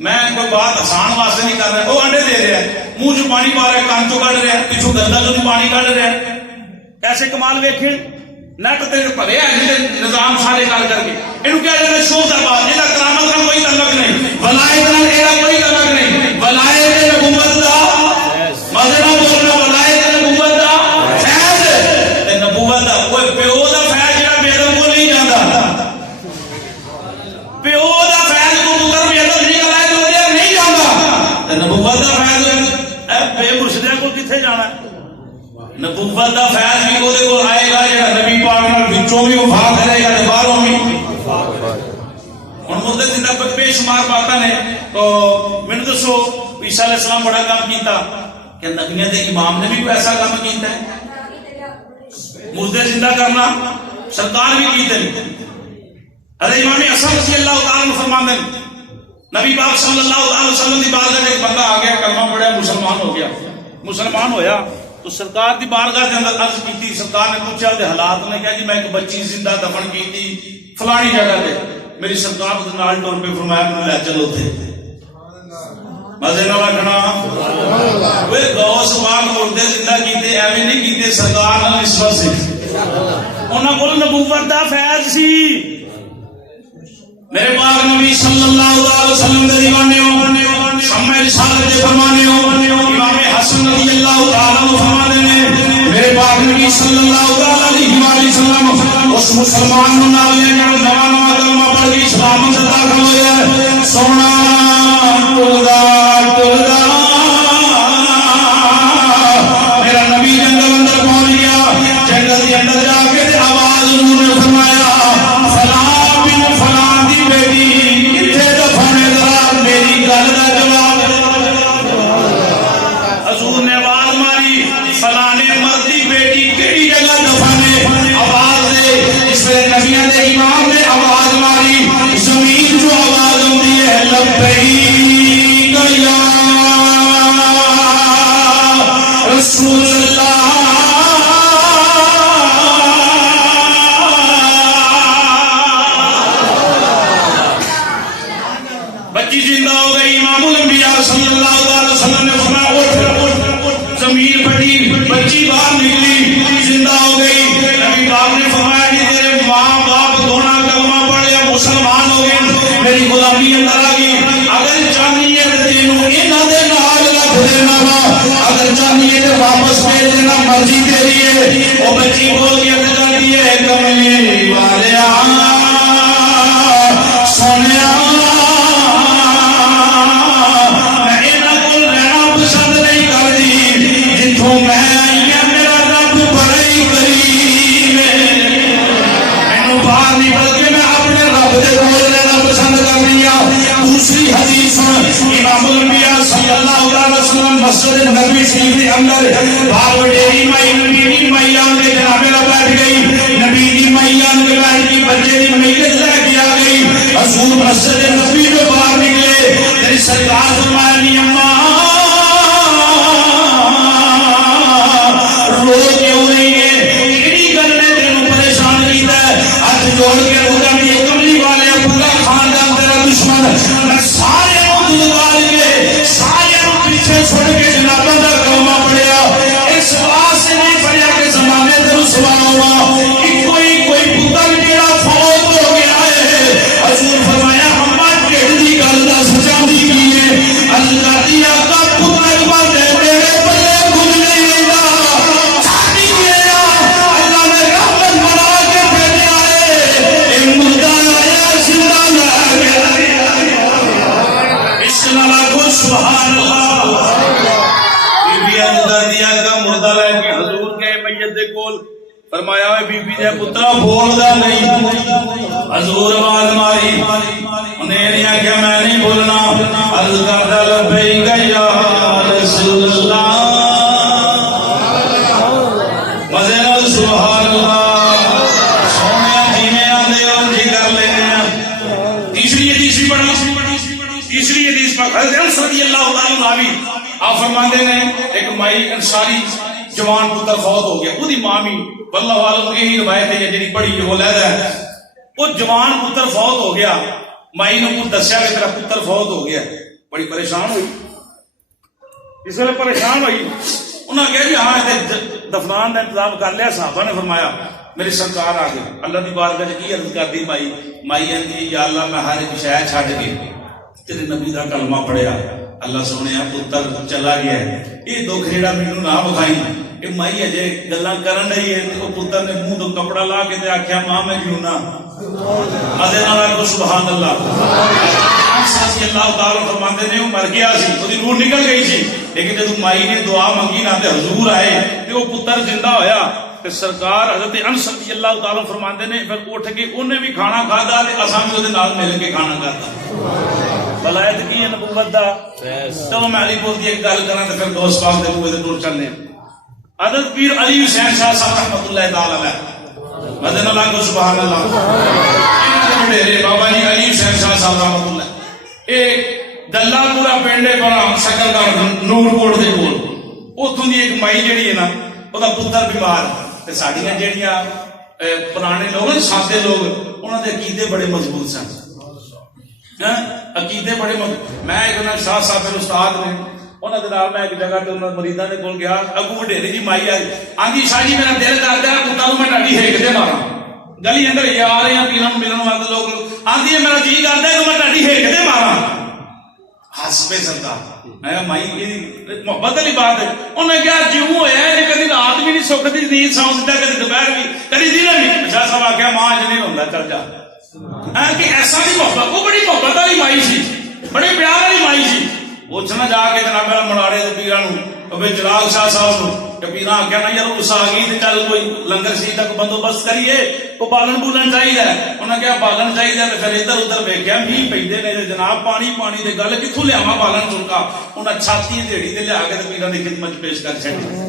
میں کوئی بات آسان واسطے نہیں کر رہا وہ انڈے دے رہا ہے منہ چ پانی پا رہا ہے کان چو کڈ رہا ہے پچھوں گندا چوں پانی کڈ رہا ہے. ایسے کمال ویکھے نٹ تے بھرے نظام سارے کر کر کے انہوں کیا جاتا ہے شوبدہ باز. یہ کرامت کا کوئی تعلق نہیں ولایت نال یہ کوئی تعلق نہیں ولایت نبوت دا مذہب بولنا ولایت نبوت دا فیض تے نبوت دا کوئی پیو دا فیض جڑا بیدم کو نہیں جاندا پیو دا فیض کو پتر بیدم نہیں ولایت وجہ نہیں جاندا تے نبوت دا فیض اے بے مرشدہ کو کتھے جانا ہے. نبوت دا فیض بھی وہ کو آئے گا جڑا نبی پاک نال وچوں بھی وفا کرے گا تے باہروں بھی. ہن مردے زندہ بے شمار باتاں نے تو مینوں دسو عیسیٰ علیہ السلام بڑا کام کیتا کہ نبیوں دے امام نے بھی کوئی ایسا کام کیتا ہے مردے زندہ کرنا سرکار بھی کیتے ہیں. حضرت امام حسن رضی اللہ تعالیٰ عنہ فرماندے ہیں نبی پاک صلی اللہ علیہ وسلم دی بارگاہ میں ایک بندہ آ گیا کلمہ پڑھیا مسلمان ہو گیا. مسلمان ہویا تو سرکار دی بارگاہ کے اندر عرض کی تھی. سرکار نے پوچھا دے حالات نے کہا جی میں ایک بچی زندہ دفن کی تھی فلانی جگہ پہ. میری سرکار نے نال ٹور پہ فرمایا میں لے چلو تھے مزے نہ رکھنا وہ غوث پاک مردے زندہ کیتے ایویں نہیں کیتے سرکار نال نسبت سے انہاں کول نبوت دا فیض سی. میرے پاک نبی صلی اللہ علیہ وسلم دے دیوانے ہو شمع رسالت دے فرمانے ہو امام حسن رضی اللہ تعالیٰ عنہ فرمانے نے میرے پاک نبی صلی اللہ علیہ وسلم اس مسلمان نو نال لے جڑا نواں کلمہ پڑھ کے اسلام وچ داخل ہویا سونا ٹلدا ٹلدا میرا نبی جنگل اندر پہنچ گیا. جنگل دے اندر جا کے آواز انہوں نے فرمایا فلاں بن فلاں دی بیٹی کتھے دفن ہے ذرا میری گل دا جواب. حضور نے آواز ماری فلانے مرد دی بیٹی کیڑی جگہ دفن ہے آواز دے اس نبیوں دے ایمان مسلمان ہو گئے میری غلامی اندر آ گئی اگر چاہیے تینوں انہاں دے نال رکھ دینا وا اگر چاہیے تے واپس بھیج دینا مرضی تیری ہے او بچی بول کے تے جاتی ہے کملی والیا سونیا میں انہاں کول رہنا پسند نہیں کرتی جتھوں میں آئی ہاں میرا رب بڑا ہی قریب ہے مینوں باہر نکل کے میں اپنے رب دے کول رہنا پسند کر رہی ہوں دوسری حدیث امام الانبیاء صلی اللہ علیہ وسلم مسجد نبوی شریف کے اندر باہر وڈیری مائی نبی دی مائیان دے جناب لا بیٹھ گئی نبی دی مائیان کے بیٹھ کی بچے دی میت لے کے آ گئی حضور مسجد نبوی جو باہر نکلے تیری سرکار فرمایا نی اماں رو کیوں نہیں ہے کیڑی گل نے تینوں پریشان کیتا ہے ہاتھ جوڑ کے رودا دی کملی والے پورا خاندان تیرا دشمن میں سارے دلوال کے سارے پیچھے چھوڑ کے جنابوں کا کلمہ پڑھیا اس واسطے نہیں پڑھیا کہ زمانے تے رسوا ہوا کہ کوئی پتر جیڑا فوت ہو گیا ہے حضور فرمایا اما کیڑی دی گل دا سچا دی کی ہے اللہ دی آقا پتر بندے میرے بلے کچھ نہیں رہندا چھاڑی گیا اللہ نے رحمت بنا کے بھیجا ہے اے مردہ آیا زندہ لے گیا اس نال سبحان اللہ بی بی کر دیا کہ مردہ لے کے حضور کے میت دے کول فرمایا ہے بی بی دے پترا بولدا نہیں حضور آواز ماری انہیں نہیں آخیا میں نہیں بولنا عرض کردا لبیک یا رسول اللہ مزے نال سبحان اللہ سونے جیویں آندے ہو جی کر لینے ہیں تیسری حدیث بھی پڑھا تیسری حدیث پر حضرت انس رضی اللہ عنہ راوی آپ فرماندے نے ایک مائی انصاری جوان پتر فوت ہو گیا وہ دی مامی واللہ عالم کی ہی روایت ہے جڑی پڑھی جو علیحدہ ہے وہ جوان پتر فوت ہو گیا مائی نے کو دسیا کہ تیرا پتر فوت ہو گیا بڑی پریشان ہوئی اس ویلے پریشان ہوئی انہوں نے کہا کہ ہاں دفنان کا انتظام کر لیا صحابہ نے فرمایا میری سرکار آ گئی اللہ دی بارگاہ کی عرض کر دی مائی آندی یا اللہ میں ہر ایک شے چھڈ کے تیرے نبی دا کلمہ پڑھیا اللہ سونیا پتر چلا گیا ہے یہ دکھ جڑا مینوں نہ بکھائی کہ مائی اجے گلاں کرن رہی ہے تے او پتر نے منہ تو کپڑا لا کے تے آکھیا ماں میں کیوں نہ مزے نال کو سبحان اللہ صلی اللہ تعالی فرماندے نے وہ مر گیا سی اودی روح نکل گئی سی لیکن جب مائی نے دعا منگی نہ تے حضور آئے تے وہ پتر زندہ ہویا تے سرکار حضرت انس رضی اللہ تعالی فرماندے نے پھر اٹھ کے انہیں بھی کھانا کھادا تے اساں بھی اودے نال مل کے کھانا کھادا ولایت کی ہے نبوت دا چلو میں علی پور دی ایک گل کراں تے پھر دوست پاک دے منہ تے ٹر چلنے حضرت پیر علی حسین شاہ صاحب رحمۃ اللہ تعالی علیہ مدن اللہ کو سبحان اللہ میرے بابا جی علی حسین شاہ صاحب رحمۃ اللہ ایک دلہ پورا پنڈے پر شکل کا نور کوٹ دے کول اوتھوں دی ایک مائی جڑی ہے نا او دا پتر بیمار تے ساڈیاں جڑیاں پرانے لوگ سادے لوگ انہاں دے عقیدے بڑے مضبوط سن عقیدے بڑے میں ایک شاہ صاحب میرے استاد نے انہوں نے میں ایک جگہ تے انہوں مریداں دے کول گیا اگوں وڈیری جی مائی آئی آندی شاہ جی میرا دل کردا ہے پتاں نوں میں ڈاڈی ہیک دے ماراں گلی اندر یہ آ رہے ہیں پیروں ملن والے لوگ آندی ہے میرا جی کردا ہے کہ میں ڈاڈی ہیک دے ماراں ہس پہ سردا میں مائی کی محبت والی بات ہے انہوں نے کہا جیوں ہویا ہے کدی رات بھی نہیں سکھ دی نیند ساؤں سدا کدی دوپہر بھی کدی دن بھی شاہ صاحب آکھیا ماں اج نہیں ہوندا چل جا کہ ایسا بھی محبت وہ بڑی محبت والی مائی سی بڑے پیار والی مائی سی پوچھنا جا کے جناب میرا مڑاڑے دے پیراں نوں تے جلال شاہ صاحب نوں کہ پیراں آکھیا نا یار اس آ گئی تے چل کوئی لنگر سی تک بندوبست کریے کو بالن بولن چاہیے انہاں کہا بالن چاہیے تے پھر ادھر ادھر ویکھیا میہ پیندے نے جناب پانی پانی دے گل کتھوں لیاواں بالن چلکا انہاں چھاتی دیڑی تے لیا کے تے پیراں دی خدمت پیش کر چھڈی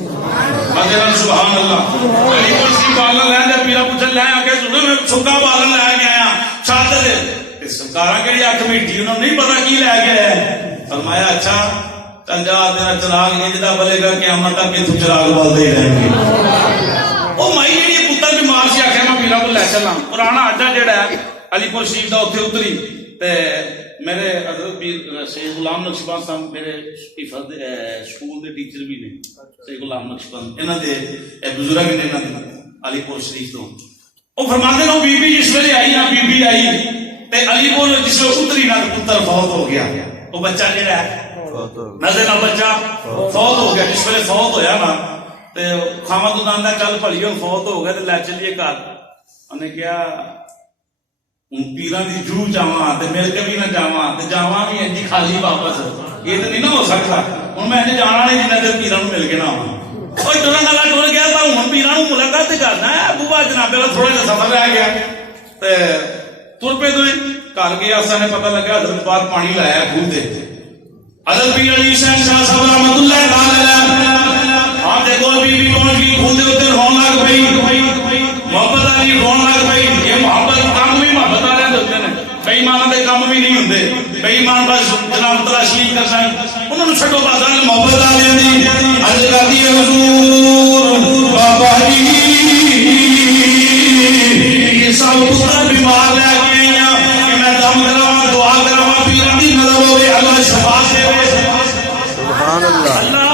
حضرت سبحان اللہ علی پور سی بالن لے تے پیراں پوچھن لے آ کے سنو میں سکا بالن لے کے آیا چھت تے سرکاراں کہڑی اکھ میٹھی انہوں نہیں پتہ کی لے کے آیا فرمایا اچھا چل جا تیرا چراغ انجدا بلے گا قیامت تک کہ تو چراغ بلدے ہی رہیں گے او مائی جڑی پتر بیمار سی آکھیا میں پیرا کو لے چلاں پرانا اڈا جڑا ہے علی پور شریف دا اوتھے اتری تے میرے حضرت پیر سید غلام نقشبند صاحب میرے حفظ سکول دے ٹیچر بھی نے سید غلام نقشبند انہاں دے بزرگ نے انہاں دے علی پور شریف تو او فرماندے نو بی بی جس ویلے آئی نا بی بی آئی تے علی کو جس وقت اتری نہ پتر فوت ہو گیا. وہ بچہ کہڑا ہے نظر نہ بچہ فوت ہو گیا. جس ویلے فوت ہویا نا تے خامد آندا چل بھلی ہن فوت ہو گیا تے لے چلیے گھر. انہیں کیا ہوں پیراں دی جو جاواں تے مل کے بھی نہ جاواں تے جاواں بھی انجی خالی واپس. یہ تو نہیں نہ ہو سکتا. ہوں میں جانا نہیں جنہ چر پیراں نوں مل کے نہ آواں. اور ٹرن والا ٹر گیا پر ہوں پیراں نوں ملاقات کرنا ہے. بوبا جناب والا تھوڑا جہا سفر رہ گیا تے تر پہ تو گھر گیا. اس نے پتہ لگا حضرت پاک پانی لایا خوہ تے. حضرت پیر علی شہنشاہ صاحب رحمۃ اللہ تعالی آپ دیکھو بی بی پہنچ گئی خوہ دے اوتے رون لگ پئی. محبت علی رون لگ پئی. یہ محبت کام بھی محبت والے ہوتے ہیں. بے ایمان دے کام بھی نہیں ہوندے. بے ایمان بس جناب تلاشی کرنا انہاں نوں چھڈو. بس محبت والے دی عرض کرਦੀ ہے حضور بابا جی یہ سب پتر بیمار لے کے آئی ہاں کہ میں دم کراواں دعا کراواں پیراں دی مدد ہوے. اللہ شفا دے. سبحان اللہ. اللہ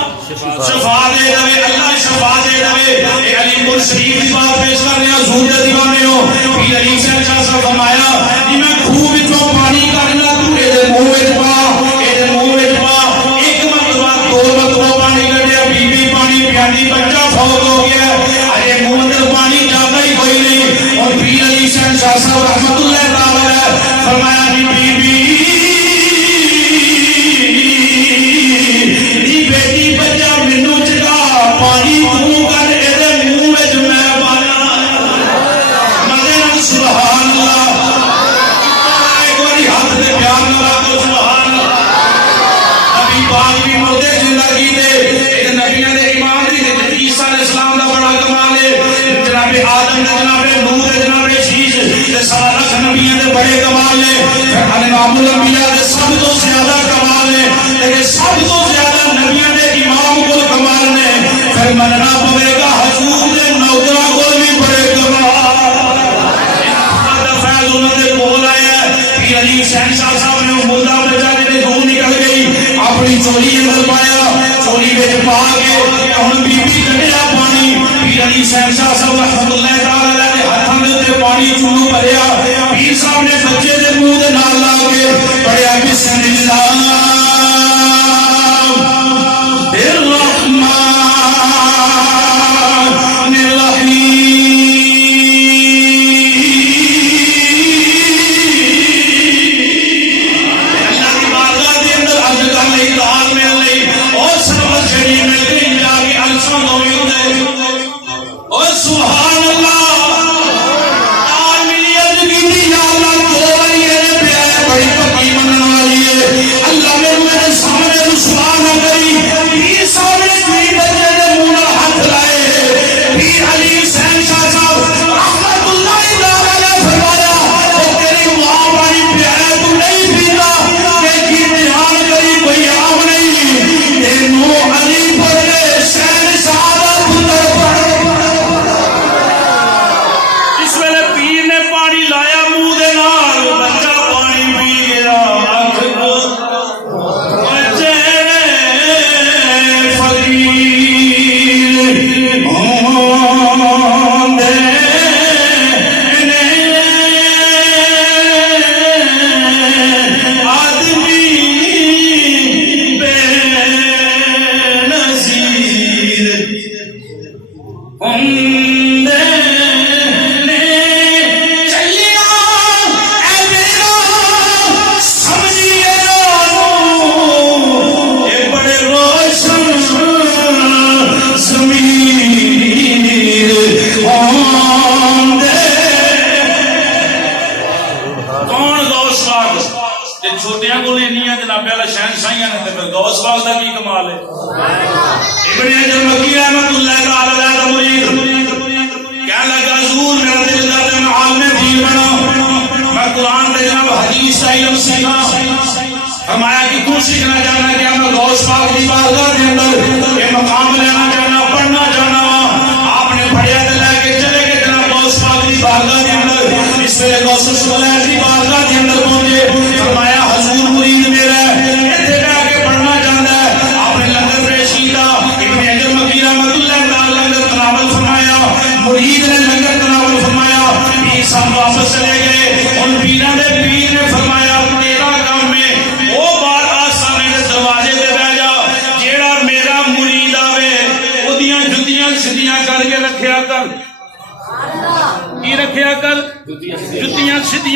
شفا دے دے. اللہ شفا دے دے. اے علی پور شریف دی بات پیش کر رہے ہیں. حضور دے دیوانے ہو. پیر علی شہنشاہ صاحب فرمایا کہ میں خوہ وچوں پانی کڈنا تو اے دے منہ وچ پا. اے دے منہ وچ پا. ایک مرتبہ دو مرتبہ پانی کڈیا. بی بی پانی پیاندی بچہ فوت ہو گیا. اجے منہ اندر پانی جاتا ہی کوئی نہیں. اور پیر علی شہنشاہ صاحب رحمۃ اللہ تعالی فرمایا بی بی بیٹی بچہ مینوں چکا پانی تو کر اے دے منہ وچ میں پانا. مدے نال سبحان اللہ. ایک باری ہاتھ تے پیار نال آکھو سبحان اللہ. نبی پاک بھی مردے زندگی دے اے نبیاں دے ایمان دی عیسیٰ علیہ السلام دا بڑا کمال ہے. جناب آدم دے جناب نوح دے جناب شیش تے سارا نبیاں دے بڑے کمال نے. امام الانبیاء دے سب تو زیادہ کمال نے. لیکن سب تو زیادہ نبیاں دے امام کو کمال نے. پھر مننا پوے گا حضور دے نوکراں کو بھی بڑے کمال. فیض انہوں نے بول آیا پیر علی شہنشاہ صاحب نے مردہ بچہ جنہیں دور نکل گئی اپنی چولی اندر پایا. چولی وچ پا کے ہن بی بی کڈیا پانی. پیر علی شہنشاہ صاحب رحمۃ اللہ تعالی علیہ دے ہاتھاں دے اوتے پانی چولو بھریا. پیر صاحب نے بچے دے منہ دے نال لا کے پڑھیا بسم اللہ الرحمن الرحیم. سبحان اللہ. بڑی پکی منن والی ہے. اللہ میرے سامنے رسوا نہ کری. پیر سامنے کوئی بچے دے منہ نال ہاتھ لائے. پیر علی شہنشاہ صاحب رحمۃ اللہ تعالی فرمایا او تیری ماں پانی پیایا تو نہیں پیتا. دیکھی دھیان کری کوئی عام نہیں. تینوں علی پر شہنشاہ دا پتر پڑھ. اس ویلے پیر نے پانی لایا منہ دے نال. بچہ پانی پی گیا. بچے فقیر ہوندے نے آدمی بے نظیر ہوندے نے. چلیا اے میرا سمجھیے اے بڑے روشن ضمیر ہوندے. کون غوث پاک تے چھوٹیاں کول انیاں جناب والا شہنشاہیاں نے تے پھر غوث پاک دا کی کمال ہے. ابن حجر مکی رحمۃ اللہ تعالی علیہ دا مرید کہنے لگا حضور میرا دل کرتا ہے میں عالم دین بنا. میں قرآن دے جناب حدیث کا علم سیکھا. فرمایا کہ تو سیکھنا چاہنا کہ میں غوث پاک دی بارگاہ دے اندر یہ مقام لینا چاہنا پڑھنا چاہنا. آپ نے پڑھیا تے لے کے چلے گئے جناب غوث پاک دی بارگاہ دے اندر. اس ویلے غوث الصلاح دی بارگاہ دے اندر پہنچے. فرمایا حضور مرید میرا ہے ایتھے بیٹھ کے پڑھنا چاہتا ہے. آپ نے لنگر پیش کیتا. ابن حجر مکی رحمۃ اللہ تعالی لنگر تناول فرمایا. مرید نے لنگر تناول فرمایا. پیر صاحب واپس چلے گئے. ان پیراں دے پیر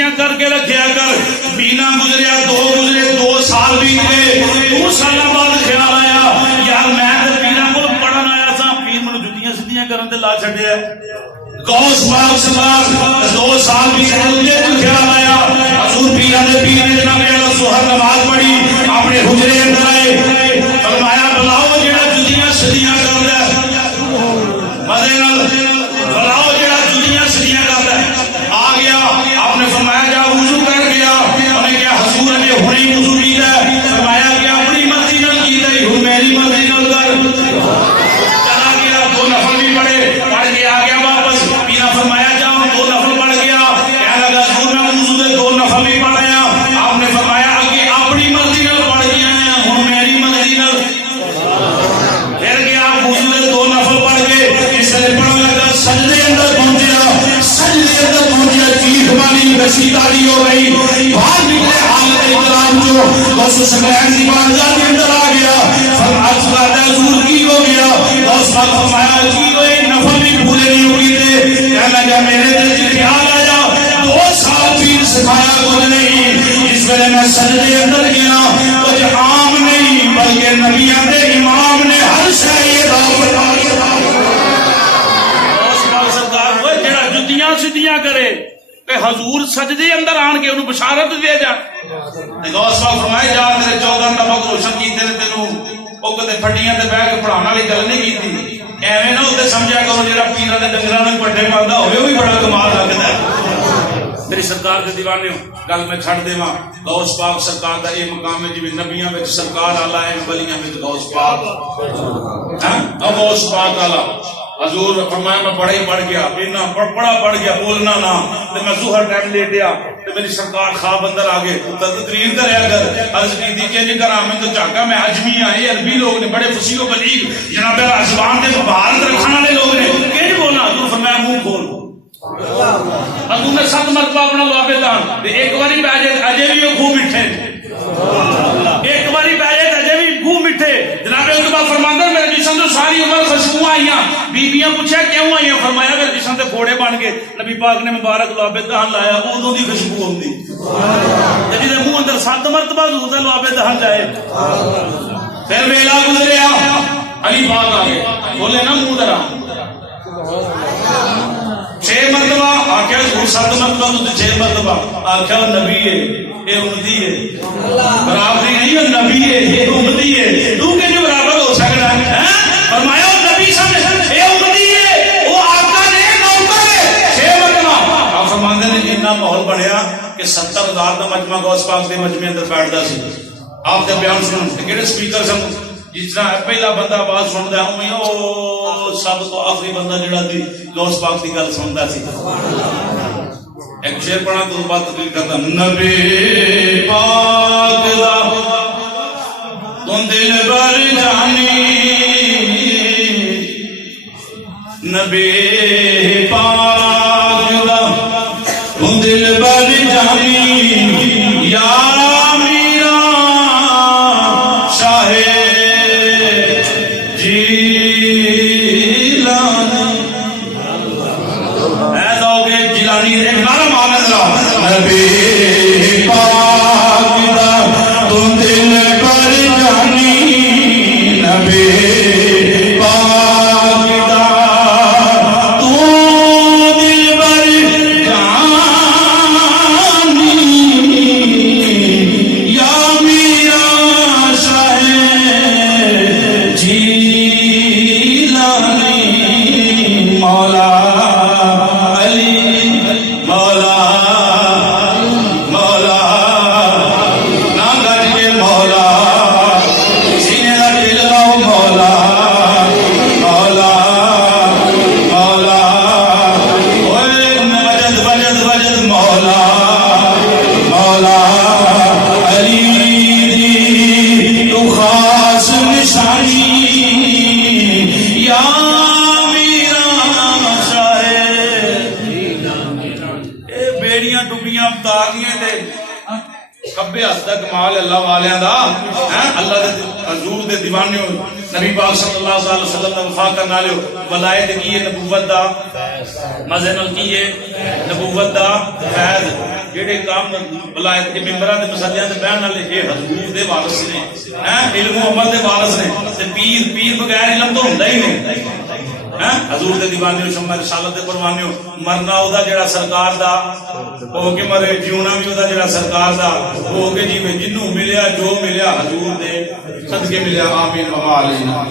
چھٹیاں کر کے رکھیا کر. مہینہ گزریا, 2 سال بیت گئے, 2 سالوں بعد خیال آیا یار میں تے پیراں کول پڑھن آیا سا, پیر مینوں جُتیاں سیدھیاں کرن تے لا چھڈیا. غوث پاک سرکار 2 سال بھی خیال آیا حضور پیراں دے پیر نے جناب علی ظہر نماز پڑھی, اپنے حجرے اندر آئے, فرمایا بلاؤ جڑا جُتیاں سیدھیاں کردا مدے نال, بلاؤ جڑا جُتیاں سیدھیاں کردا. آ گیا, آپ نے فرمایا جا وضو کر گیا. انہیں کہا حضور نے ہنے وضو کیتا ہے. فرمایا کہ اپنی مرضی نال کیتا ہے, ہن میری مرضی نال کر. چلا گیا, 2 نفل بھی پڑھے, پڑھ کے آ گیا واپس. پیرا فرمایا جاؤ, 2 نفل پڑھ گیا. کہنے لگا حضور میں وضو دے 2 نفل بھی پڑھ آیا. آپ نے فرمایا کہ اپنی مرضی نال پڑھ کے آیا, ہن میری مرضی نال. پھر گیا وضو دے 2 نفل پڑھ کے اس نے پڑھنے لگا, سجدے اندر پہنچیا, سجدے اندر پہنچیا, چیخ ماری, بسی تاری ہو گئی, باہر نکلے حالت احترام جو غوث سمعین کی بارگاہ کے اندر آ گیا. فرمایا حضور کی ہو گیا. غوث پاک فرمایا کی ہوئے نفل بھی پورے نہیں ہوئی تھے. کہنے لگا میرے دل سے خیال آیا 2 سال پیر سکھایا کچھ نہیں, اس ویلے میں سجدے اندر گیا کچھ عام نہیں بلکہ نبیوں کے امام نے ہر شے جتیاں سیدھیاں کرے کہ حضور سجدے اندر آن کے انہوں بشارت دے جا. غوث پاک فرمائے جا تیرے 14 نبک روشن کیتے نے تینوں وہ کدے پھٹیاں تے بیٹھ کے پڑھانے والی گل نہیں کیتی. ایویں نہ ہوتے سمجھا کرو جڑا پیراں دے ڈنگراں نوں پٹھے پاوندا ہوے وہ بھی بڑا کمال لگدا ہے. میری سرکار دے دیوانے گل میں چھڑ دیواں. غوث پاک سرکار دا یہ مقام ہے جویں نبیاں وچ سرکار آلہ ہے, ولیاں وچ غوث پاک. ہاں غوث پاک آلہ حضور فرمایا میں بڑا ہی پڑھ گیا, بڑا پڑھ گیا, بولنا نہ. میں ظہر ٹائم لیٹیا تو میری سرکار خواب اندر آ گئے, تقریر کریا کر. عرض کی تھی کہ جی کرا میں تو جھاگا میں اجمی آئے, عربی لوگ نے بڑے فصیح و بلیغ جناب زبان کے مہارت رکھنے والے لوگ نے, کہ بولنا. حضور فرمایا منہ کھول. حضور نے 7 مرتبہ اپنا لوابے دان, ایک باری پہ جائے اجے بھی وہ خوب میٹھے, ایک باری پہ جائے اجے بھی خوب میٹھے. جناب اس کے بعد فرماندہ میرے جسم تو ساری عمر خوشبو آئیاں. بیبیاں پوچھا کیوں آئیاں؟ فرمایا میرے جسم تے پھوڑے بن کے نبی پاک نے مبارک لوابے دہن لایا, ادوں دی خوشبو ہوندی. جی منہ اندر 7 مرتبہ حضور دے لوابے دہن جائے. پھر ویلا گزریا, علی پاک آ گئے, بولے نا منہ درا 6 مرتبہ آخیا, 7 مرتبہ تو 6 مرتبہ آخیا نبی ہے, یہ امتی ہے, برابری نہیں ہے, نبی ہے, یہ امتی ہے. تو کہ جو برابر ہو سکتا ہے؟ فرمایا نبی سمجھ یہ امتی ہے, وہ آقا نے نوکر ہے. 6 مرتبہ آپ فرماندے نے اتنا ماحول بنیا کہ 70,000 کا مجمع غوث پاک کے مجمع اندر بیٹھتا سی. آپ کے بیان سنن کہڑے سپیکر سن, جس طرح پہلا بندہ آواز سنتا ہے او سب تو آخری بندہ جڑا تھی غوث پاک کی گل سنتا سی. ایک شعر پڑھا تو بات تقریر کرتا, نبی پاک دا تو دل بر جانی, نبی پاک دا تو دل بر جانی, یا میرا شاہ نبی پاک دا تم دل پر جانی, نبی پاک دا تم دل پر جانی, یا میرا شاہ جیلانی, مولا کمال اللہ والیاں دا, اللہ دے حضور دے دیوانے نبی پاک صلی اللہ علیہ وسلم دا وفا کرنے والے ولایت کی ہے, نبوت دا مزے نال کی ہے, نبوت دا فیض. جہے کام ولایت کے ممبراں دے مسلیاں تے بیان والے یہ حضور دے وارث نے علم و عمل دے وارث نے تے پیر بغیر علم تو ہوندا ہی نہیں حضور دے دیوانے ہو شمع رسالت دے پروانے ہو مرنا او دا جڑا سرکار دا ہو کے مرے جیونا بھی او دا جڑا سرکار دا ہو کے جیوے جنوں ملیا جو ملیا حضور دے صدقے ملیا آمین و علینا